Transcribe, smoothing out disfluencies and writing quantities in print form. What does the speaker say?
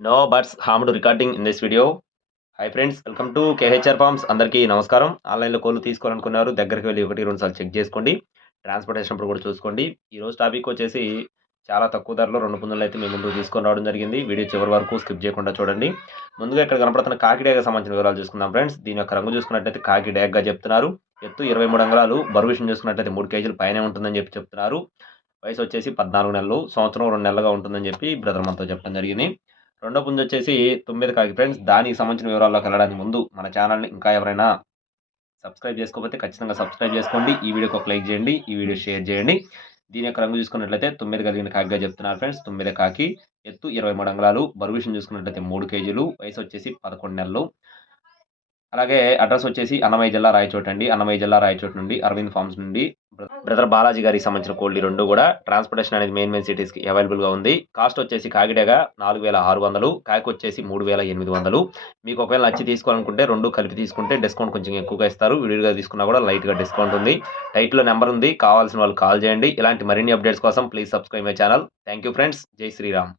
No birds harmed recording in this video. Hi friends, welcome to KHR farms. అందరికీ నమస్కారం. ఆన్‌లైన్‌లో కోళ్లు తీసుకోవాలనుకున్నారు దగ్గరికి వెళ్లి 1, 2 సార్లు చెక్ చేసుకోండి. ట్రాన్స్‌పోర్టేషన్ అప్పుడు కూడా చూసుకోండి. ఈరోజు టాపిక్ వచ్చేసి చాలా తక్కువ ధరలో 2 పుంజులనైతే మీ ముందుకు తీసుకొని రావడం జరిగింది. వీడియో చివరి వరకు స్కిప్ చేయకుండా చూడండి. ముందుగా ఇక్కడ కనపడుతున్న కాకి డేగకి సంబంధించిన వివరాలు చూసుకుందాం ఫ్రెండ్స్. దీని యొక్క రంగు చూసుకున్నట్లయితే కాకి డేగగా చెప్తున్నారు. ఎత్తు 23 అంగుళాలు, బరువు విషయం చూసుకున్నట్లయితే 3 కేజీలు పైనే ఉంటుందని చెప్తున్నారు. వయసు వచ్చేసి 14 నెలలు, సంవత్సరం 2 నెలలుగా ఉంటుందని చెప్పి బ్రదర్ మనతో చెప్పడం జరిగింది. రెండో పుంజొచ్చేసి తుమ్మెద కాకి ఫ్రెండ్స్. దానికి సంబంధించిన వివరాల్లోకి వెళ్ళడానికి ముందు మన ఛానల్‌ని ఇంకా ఎవరైనా సబ్స్క్రైబ్ చేసుకోకపోతే ఖచ్చితంగా సబ్స్క్రైబ్ చేసుకోండి. ఈ వీడియోకి ఒక లైక్ చేయండి. ఈ వీడియో షేర్ చేయండి. దీని యొక్క రంగు చూసుకున్నట్లయితే తుమ్మెద కలిగిన కాకిగా చెప్తున్నారు ఫ్రెండ్స్. తుమ్మెద కాకి ఎత్తు 23 అంగుళాలు, బరువు విషయం చూసుకున్నట్లయితే 3 కేజీలు, వయసు వచ్చేసి 11 నెలలు. అలాగే అడ్రస్ వచ్చేసి అన్నమయ్య జిల్లా రాయచోటి అండి. అన్నమయ్య జిల్లా రాయచోటి నుండి అరవింద్ ఫార్మ్స్ నుండి బ్రదర్ బాలాజీ గారికి సంబంధించిన కోళ్ళు ఈ 2 కూడా ట్రాన్స్‌పోర్టేషన్ అనేది మెయిన్ సిటీస్‌కి అవైలబుల్‌గా ఉంది. కాస్ట్ వచ్చేసి కాకిడేగ 4,600, కాకి వచ్చేసి 3,800. మీకు ఒకవేళ నచ్చి తీసుకోవాలనుకుంటే 2 కలిపి తీసుకుంటే డిస్కౌంట్ కొంచెం ఎక్కువగా ఇస్తారు. విడివిడిగా తీసుకున్నా కూడా లైట్‌గా డిస్కౌంట్ ఉంది. టైటిల్‌లో నెంబర్ ఉంది. కావాల్సిన వాళ్ళు కాల్ చేయండి. ఇలాంటి మరిన్ని అప్డేట్స్ కోసం please subscribe my channel. Thank you friends. జై శ్రీరామ్.